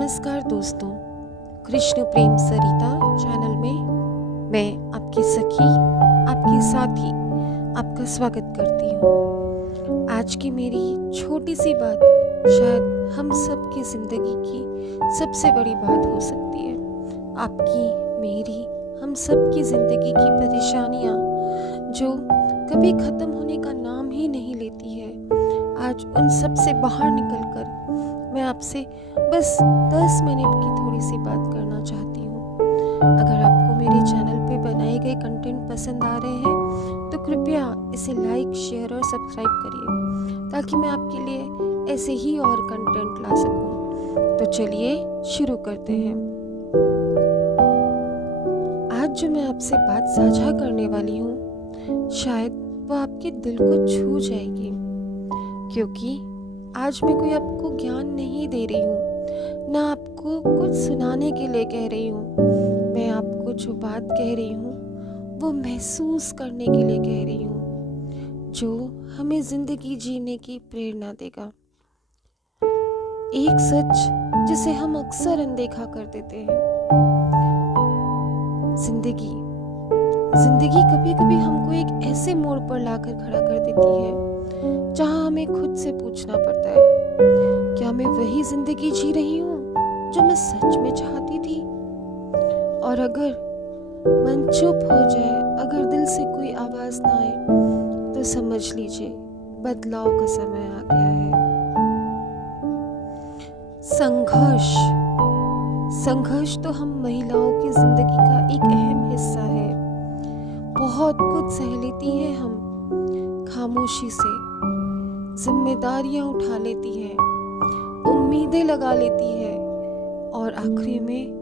नमस्कार दोस्तों, कृष्ण प्रेम सरिता चैनल में मैं आपकी सखी, आपके साथी आपका स्वागत करती हूँ। आज की मेरी छोटी सी बात शायद हम सब की ज़िंदगी की सबसे बड़ी बात हो सकती है। आपकी, मेरी, हम सब की ज़िंदगी की परेशानियाँ जो कभी ख़त्म होने का नाम ही नहीं लेती है, आज उन सब से बाहर निकलकर मैं आपसे बस 10 मिनट की थोड़ी सी बात करना चाहती हूँ। अगर आपको मेरे चैनल पे बनाए गए कंटेंट पसंद आ रहे हैं तो कृपया इसे लाइक, शेयर और सब्सक्राइब करिए ताकि मैं आपके लिए ऐसे ही और कंटेंट ला सकूँ। तो चलिए शुरू करते हैं। आज जो मैं आपसे बात साझा करने वाली हूँ शायद वो आपके दिल को छू जाएगी, क्योंकि आज मैं कोई आपको ज्ञान नहीं दे रही हूँ, ना आपको कुछ सुनाने के लिए कह रही हूँ। मैं आपको जो बात कह रही हूँ वो महसूस करने के लिए कह रही हूँ, जो हमें ज़िंदगी जीने की प्रेरणा देगा। एक सच जिसे हम अक्सर अनदेखा कर देते हैं। जिंदगी कभी कभी हमको एक ऐसे मोड़ पर लाकर खड़ा कर देती है जहां हमें खुद से पूछना पड़ता है, क्या मैं वही जिंदगी जी रही हूँ जो मैं सच में चाहती थी? और अगर मन चुप हो जाए, अगर दिल से कोई आवाज ना आए, तो समझ लीजिए बदलाव का समय आ गया है। संघर्ष तो हम महिलाओं की जिंदगी का एक अहम हिस्सा है। बहुत कुछ सह लेती हैं हम, खामोशी से जिम्मेदारियां उठा लेती है, उम्मीदें लगा लेती है और आखिरी में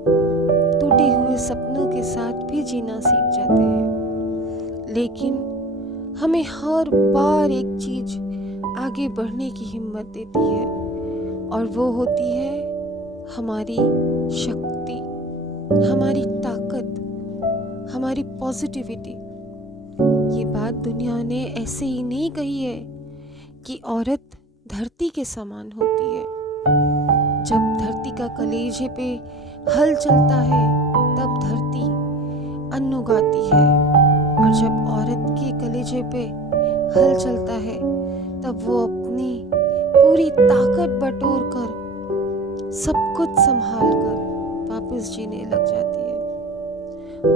टूटे हुए सपनों के साथ भी जीना सीख जाते हैं। लेकिन हमें हर बार एक चीज आगे बढ़ने की हिम्मत देती है और वो होती है हमारी शक्ति, हमारी ताकत, हमारी पॉजिटिविटी। ये बात दुनिया ने ऐसे ही नहीं कही है कि औरत धरती के समान होती है। जब धरती का कलेजे पे हल चलता है तब धरती अन्न उगाती है, और जब औरत के कलेजे पे हल चलता है तब वो अपनी पूरी ताकत बटोर कर सब कुछ संभाल कर वापस जीने लग जाती है।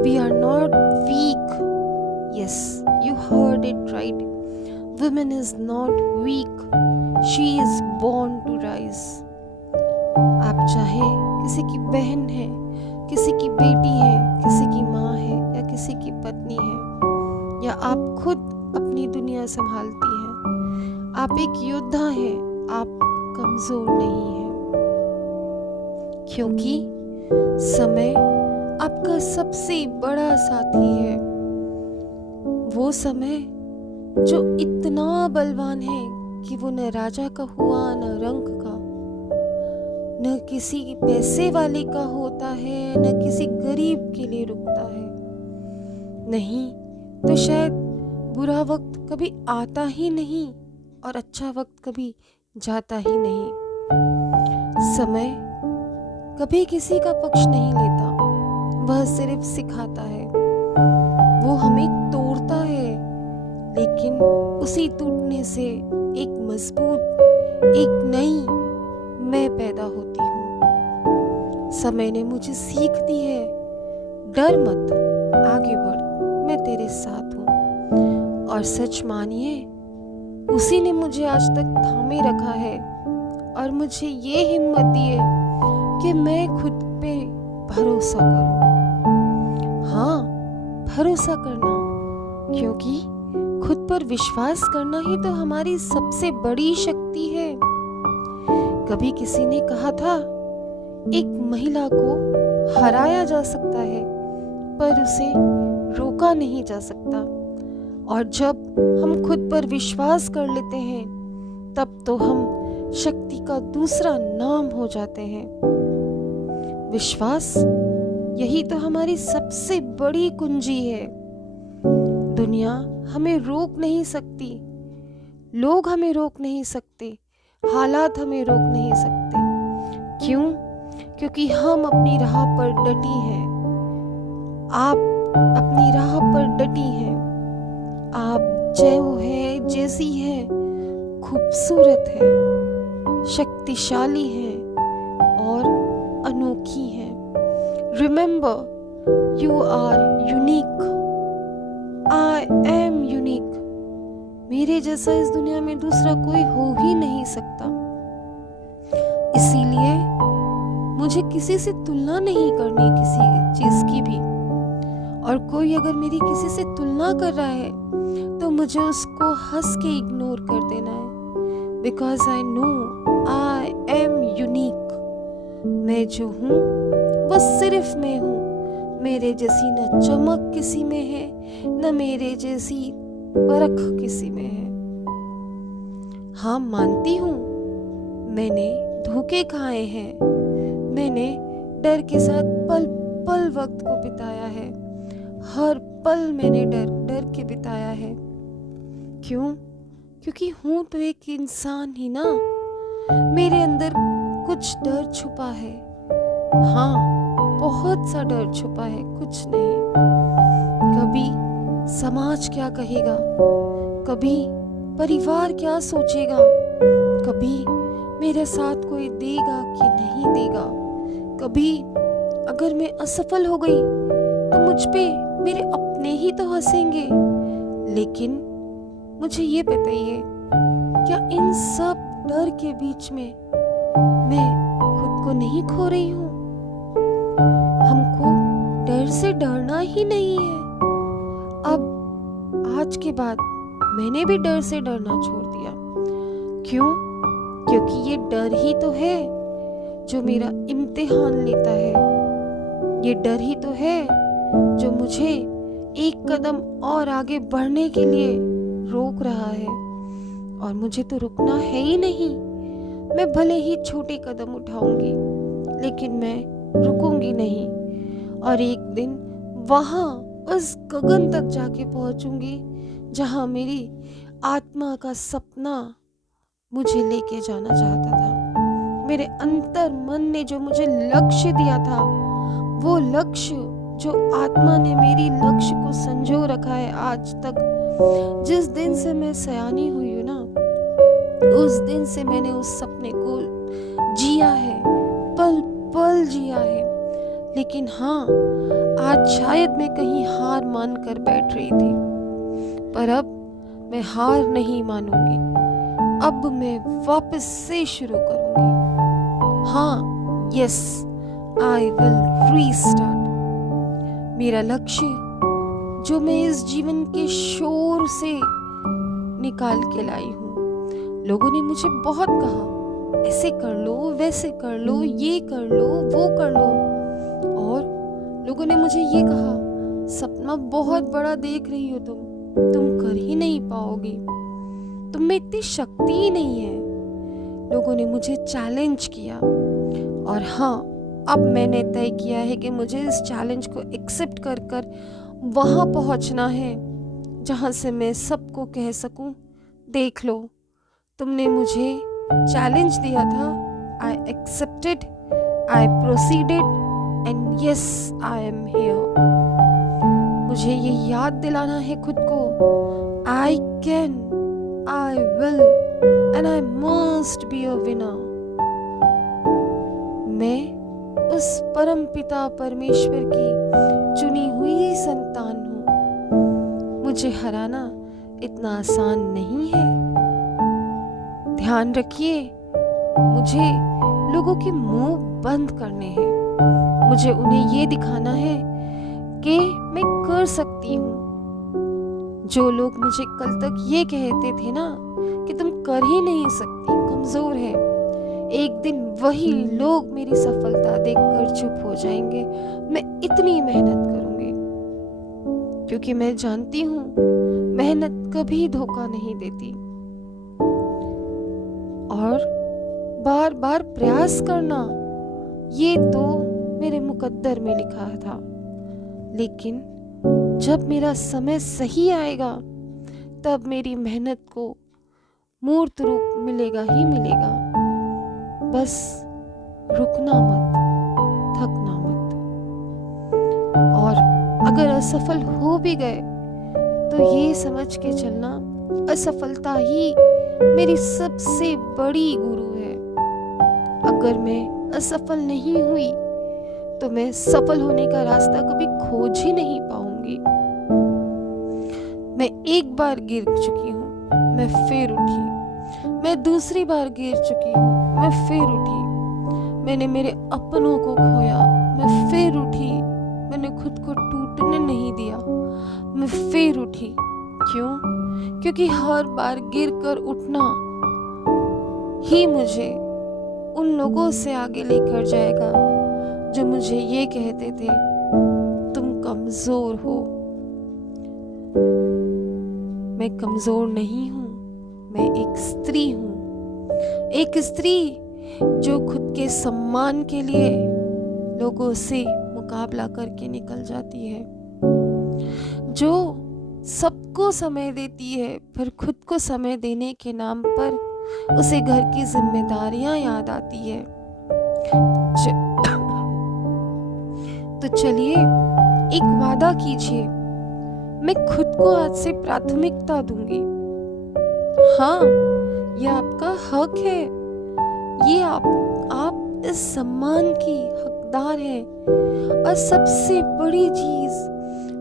We are not weak. Yes, you heard it right. Women is not weak. She is born to rise. आप चाहे किसी की बहन है, किसी की बेटी है, किसी की माँ है या किसी की पत्नी है, या आप खुद अपनी दुनिया संभालती हैं, आप एक योद्धा हैं, आप कमजोर नहीं हैं। क्योंकि समय आपका सबसे बड़ा साथी है। वो समय जो इतना बलवान है कि वो न राजा का हुआ, न रंग का, न किसी पैसे वाले का होता है, न किसी गरीब के लिए रुकता है। नहीं तो शायद बुरा वक्त कभी आता ही नहीं और अच्छा वक्त कभी जाता ही नहीं। समय कभी किसी का पक्ष नहीं लेता, वह सिर्फ सिखाता है। वो हमें तोड़ता है, लेकिन उसी टूटने से एक मजबूत, एक नई मैं पैदा होती हूँ। समय ने मुझे सीख दी है, डर मत, आगे बढ़, मैं तेरे साथ हूँ। और सच मानिए, उसी ने मुझे आज तक थामे रखा है और मुझे ये हिम्मत दी है कि मैं खुद पे भरोसा करूँ। हाँ, भरोसा करना, क्योंकि खुद पर विश्वास करना ही तो हमारी सबसे बड़ी शक्ति है। कभी किसी ने कहा था, एक महिला को हराया जा सकता है पर उसे रोका नहीं जा सकता। और जब हम खुद पर विश्वास कर लेते हैं तब तो हम शक्ति का दूसरा नाम हो जाते हैं। विश्वास, यही तो हमारी सबसे बड़ी कुंजी है। दुनिया हमें रोक नहीं सकती, लोग हमें रोक नहीं सकते, हालात हमें रोक नहीं सकते। क्यों? क्योंकि हम अपनी राह पर डटी हैं। आप अपनी राह पर डटी हैं। आप जो है, जैसी है, खूबसूरत है, शक्तिशाली है और अनोखी है। Remember, you are unique. I am unique. मेरे जैसा इस दुनिया में दूसरा कोई हो ही नहीं सकता। इसीलिए मुझे किसी से तुलना नहीं करनी, किसी चीज की भी। और कोई अगर मेरी किसी से तुलना कर रहा है तो मुझे उसको हंस के इग्नोर कर देना है। Because I know I am unique. मैं जो हूँ वो सिर्फ मैं हूँ। मेरे जैसी न चमक किसी में है, न मेरे जैसी परख किसी में है। हाँ, मानती हूँ मैंने धोखे खाए हैं। मैंने डर के साथ पल पल वक्त को बिताया है। हर पल मैंने डर डर के बिताया है। क्यों? क्योंकि हूं तो एक इंसान ही ना। मेरे अंदर कुछ डर छुपा है। हाँ, बहुत सा डर छुपा है, कुछ नहीं। कभी समाज क्या कहेगा, कभी परिवार क्या सोचेगा, कभी मेरे साथ कोई देगा कि नहीं देगा, कभी अगर मैं असफल हो गई तो मुझ पे मेरे अपने ही तो हंसेंगे। लेकिन मुझे ये बताइए, क्या इन सब डर के बीच में मैं खुद को नहीं खो रही हूँ? हमको डर से डरना ही नहीं है। अब आज के बाद मैंने भी डर से डरना छोड़ दिया। क्यों? क्योंकि ये डर ही तो है जो मेरा इम्तिहान लेता है। ये डर ही तो है जो मुझे एक कदम और आगे बढ़ने के लिए रोक रहा है। और मुझे तो रुकना है ही नहीं। मैं भले ही छोटे कदम उठाऊंगी, लेकिन मैं रुकूंगी नहीं। और एक दिन वहां उस गगन तक जाके पहुंचूंगी जहां मेरी आत्मा का सपना मुझे लेके जाना चाहता था। मेरे अंतर मन ने जो मुझे लक्ष्य दिया था, वो लक्ष्य जो आत्मा ने मेरी लक्ष्य को संजो रखा है आज तक। जिस दिन से मैं सयानी हुई हूँ ना, उस दिन से मैंने उस सपने को जिया है, पल पल जिया है। लेकिन हाँ, आज शायद मैं कहीं हार मान कर बैठ रही थी, पर अब मैं हार नहीं मानूंगी। अब मैं वापस से शुरू करूंगी। हाँ, यस, आई विल रीस्टार्ट। मेरा लक्ष्य जो मैं इस जीवन के शोर से निकाल के लाई हूँ। लोगों ने मुझे बहुत कहा, ऐसे कर लो, वैसे कर लो, ये कर लो, वो कर लो। और लोगों ने मुझे ये कहा, सपना बहुत बड़ा देख रही हो तुम कर ही नहीं पाओगी, तुम में इतनी शक्ति ही नहीं है। लोगों ने मुझे चैलेंज किया। और हाँ, अब मैंने तय किया है कि मुझे इस चैलेंज को एक्सेप्ट कर कर वहां पहुंचना है जहां से मैं सबको कह सकूं, देख लो, तुमने मुझे चैलेंज दिया था, I accepted, I proceeded and yes I am here. मुझे ये याद दिलाना है खुद को, I can, I will and I must be a winner. मैं उस परम पिता परमेश्वर की चुनी हुई संतान हूँ। मुझे हराना इतना आसान नहीं है। ध्यान रखिए, मुझे लोगों के मुंह बंद करने हैं। मुझे उन्हें ये दिखाना है कि मैं कर सकती हूँ। जो लोग मुझे कल तक ये कहते थे ना कि तुम कर ही नहीं सकती, कमजोर है, एक दिन वही लोग मेरी सफलता देखकर चुप हो जाएंगे। मैं इतनी मेहनत करूंगी क्योंकि मैं जानती हूँ मेहनत कभी धोखा नहीं देती। और बार बार प्रयास करना, ये तो मेरे मुकद्दर में लिखा था। लेकिन जब मेरा समय सही आएगा, तब मेरी मेहनत को मूर्त रूप मिलेगा ही मिलेगा। बस रुकना मत। थकना मत। और अगर असफल हो भी गए तो ये समझ के चलना, असफलता ही मेरी सबसे बड़ी गुरु है। अगर मैं असफल नहीं हुई तो मैं सफल होने का रास्ता कभी खोज ही नहीं पाऊंगी। मैं एक बार गिर चुकी हूँ, मैं फिर उठी। मैं दूसरी बार गिर चुकी हूँ, मैं फिर उठी। मैंने मेरे अपनों को खोया, मैं फिर उठी। मैंने खुद को टूटने नहीं दिया, मैं फिर उठी। क्यों? क्योंकि हर बार गिरकर उठना ही मुझे उन लोगों से आगे लेकर जाएगा जो मुझे ये कहते थे, तुम कमजोर हो। मैं कमजोर नहीं हूँ, मैं एक स्त्री हूँ। एक स्त्री जो खुद के सम्मान के लिए लोगों से मुकाबला करके निकल जाती है, जो सबको समय देती है पर खुद को समय देने के नाम पर उसे घर की जिम्मेदारियां याद आती है। तो चलिए एक वादा कीजिए, मैं खुद को आज से प्राथमिकता दूंगी। हाँ, यह आपका हक है। ये आप इस सम्मान की हकदार हैं। और सबसे बड़ी चीज,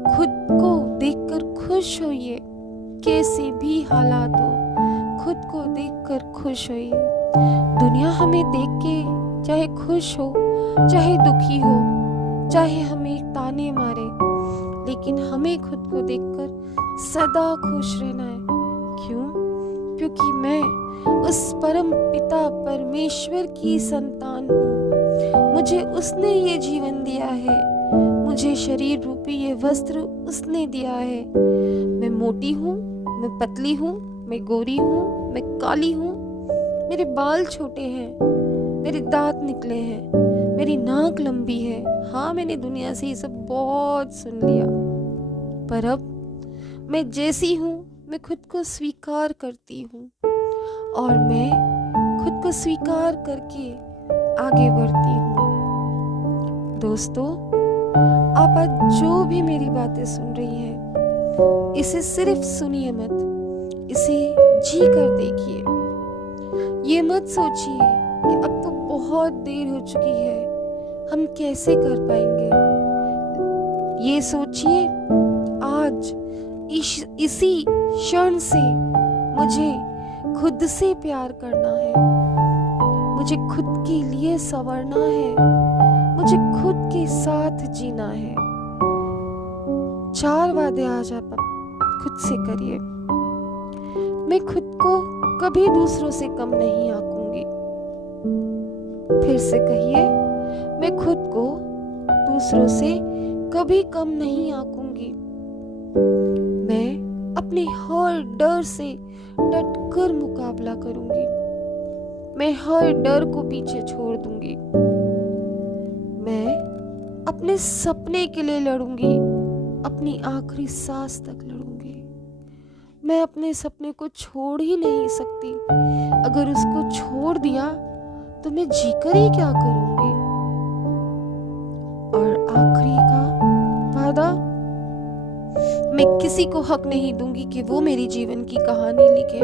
खुद को देखकर खुश होइए। कैसे भी हालात हो, खुद को देखकर खुश होइए। दुनिया हमें देख के चाहे खुश हो, चाहे दुखी हो, चाहे हमें ताने मारे, लेकिन हमें खुद को देखकर सदा खुश रहना है। क्यों? क्योंकि मैं उस परम पिता परमेश्वर की संतान हूँ। मुझे उसने ये जीवन दिया है, मुझे शरीर रूपी ये वस्त्र उसने दिया है। मैं मोटी हूँ, मैं पतली हूँ, मैं गोरी हूँ, मैं काली हूँ, मेरे बाल छोटे हैं, मेरे दांत निकले हैं, मेरी नाक लंबी है। हाँ, मैंने दुनिया से ये सब बहुत सुन लिया, पर अब मैं जैसी हूँ मैं खुद को स्वीकार करती हूँ और मैं खुद को स्वीकार करके आगे बढ़ती हूँ। दोस्तों, आप आज जो भी मेरी बातें सुन रही हैं, इसे सिर्फ सुनिए मत, इसे जी कर देखिए। ये मत सोचिए कि अब तो बहुत देर हो चुकी है, हम कैसे कर पाएंगे। ये सोचिए, आज इसी क्षण से मुझे खुद से प्यार करना है, मुझे खुद के लिए संवरना है, मुझे खुद के साथ जीना है। 4 वादे आज आप खुद से करिए। मैं खुद को कभी दूसरों से कम नहीं आंकूंगी। फिर से कहिए, मैं खुद को दूसरों से कभी कम नहीं आंकूंगी। मैं अपने हर डर से डटकर मुकाबला करूंगी। मैं हर डर को पीछे छोड़ दूंगी। मैं अपने सपने के लिए लड़ूंगी, अपनी आखिरी सांस तक लड़ूंगी। मैं अपने सपने को छोड़ ही नहीं सकती। अगर उसको छोड़ दिया तो मैं जीकर ही क्या करूंगी। और आखिरी का वादा, मैं किसी को हक नहीं दूंगी कि वो मेरी जीवन की कहानी लिखे।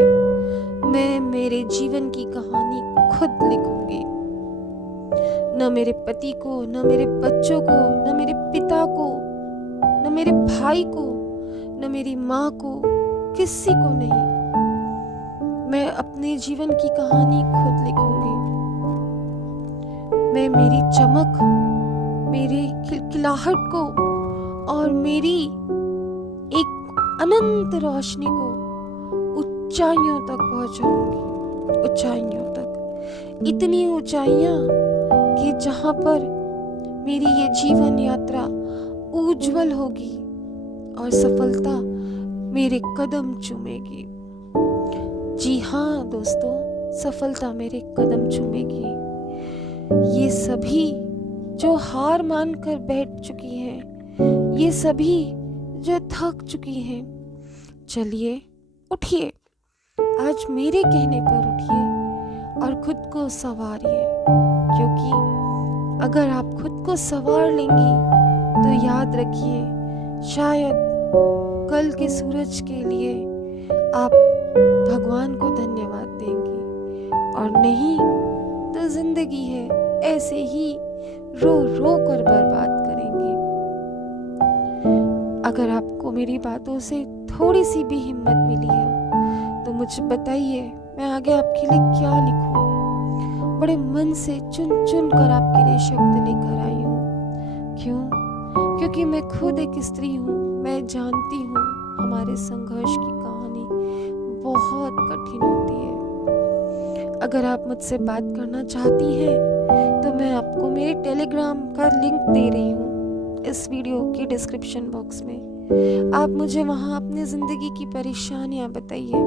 मैं मेरे जीवन की कहानी खुद लिखूंगी। न मेरे पति को, न मेरे बच्चों को, न मेरे पिता को, न मेरे भाई को, न मेरी माँ को, किसी को नहीं। मैं अपने जीवन की कहानी खुद लिखूंगी। मैं मेरी चमक, मेरे खिलखिलाहट को और मेरी एक अनंत रोशनी को ऊंचाइयों तक पहुंचाऊंगी। ऊंचाइयों तक, इतनी ऊंचाइयां कि जहां पर मेरी ये जीवन यात्रा उज्जवल होगी और सफलता मेरे कदम चूमेगी। जी हाँ दोस्तों, सफलता मेरे कदम चूमेगी। ये सभी जो हार मानकर बैठ चुकी हैं, ये सभी जो थक चुकी हैं, चलिए उठिए। आज मेरे कहने पर उठिए और खुद को संवारिए। क्योंकि अगर आप खुद उसको संवार लेंगी तो याद रखिए, शायद कल के सूरज के लिए आप भगवान को धन्यवाद देंगी, और नहीं तो जिंदगी है ऐसे ही रो रो कर बर्बाद करेंगे। अगर आपको मेरी बातों से थोड़ी सी भी हिम्मत मिली है तो मुझे बताइए, मैं आगे आपके लिए क्या लिखूं। बड़े मन से चुन चुन कर आपके लिए शब्द लेकर आई हूँ। क्यों? क्योंकि मैं खुद एक स्त्री हूँ। मैं जानती हूँ हमारे संघर्ष की कहानी बहुत कठिन होती है। अगर आप मुझसे बात करना चाहती हैं तो मैं आपको मेरे टेलीग्राम का लिंक दे रही हूँ इस वीडियो के डिस्क्रिप्शन बॉक्स में। आप मुझे वहाँ अपनी ज़िंदगी की परेशानियाँ बताइए।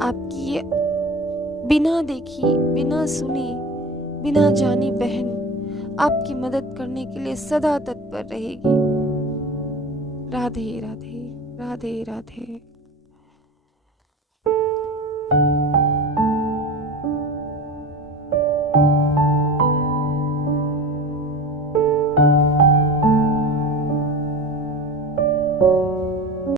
आपकी ये बिना देखी, बिना सुनी, बिना जानी बहन आपकी मदद करने के लिए सदा तत्पर रहेगी। राधे राधे, राधे राधे।